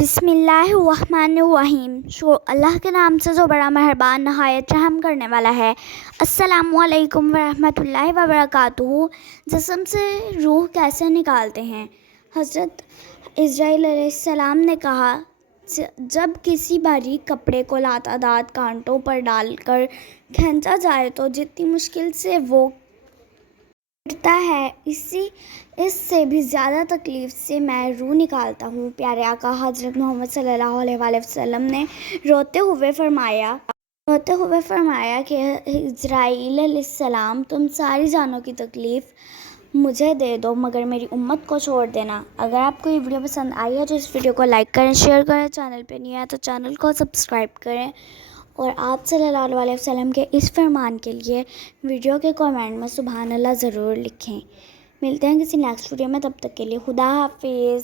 بسم اللہ الرحمن الرحیم۔ شروع اللہ کے نام سے جو بڑا مہربان نہایت رحم کرنے والا ہے۔ السلام علیکم ورحمۃ اللہ وبرکاتہ۔ جسم سے روح کیسے نکالتے ہیں؟ حضرت اسرائیل علیہ السلام نے کہا، جب کسی باریک کپڑے کو لاتعداد کانٹوں پر ڈال کر کھینچا جائے تو جتنی مشکل سے وہ کٹتا ہے، اس سے بھی زیادہ تکلیف سے میں روح نکالتا ہوں۔ پیارے آقا حضرت محمد صلی اللہ علیہ وآلہ وسلم نے روتے ہوئے فرمایا کہ اسرائیل علیہ السلام، تم ساری جانوں کی تکلیف مجھے دے دو مگر میری امت کو چھوڑ دینا۔ اگر آپ کو یہ ویڈیو پسند آئی ہے تو اس ویڈیو کو لائک کریں، شیئر کریں، چینل پہ نہیں ہے تو چینل کو سبسکرائب کریں، اور آپ صلی اللہ علیہ وسلم کے اس فرمان کے لیے ویڈیو کے کامنٹ میں سبحان اللہ ضرور لکھیں۔ ملتے ہیں کسی نیکسٹ ویڈیو میں، تب تک کے لیے خدا حافظ۔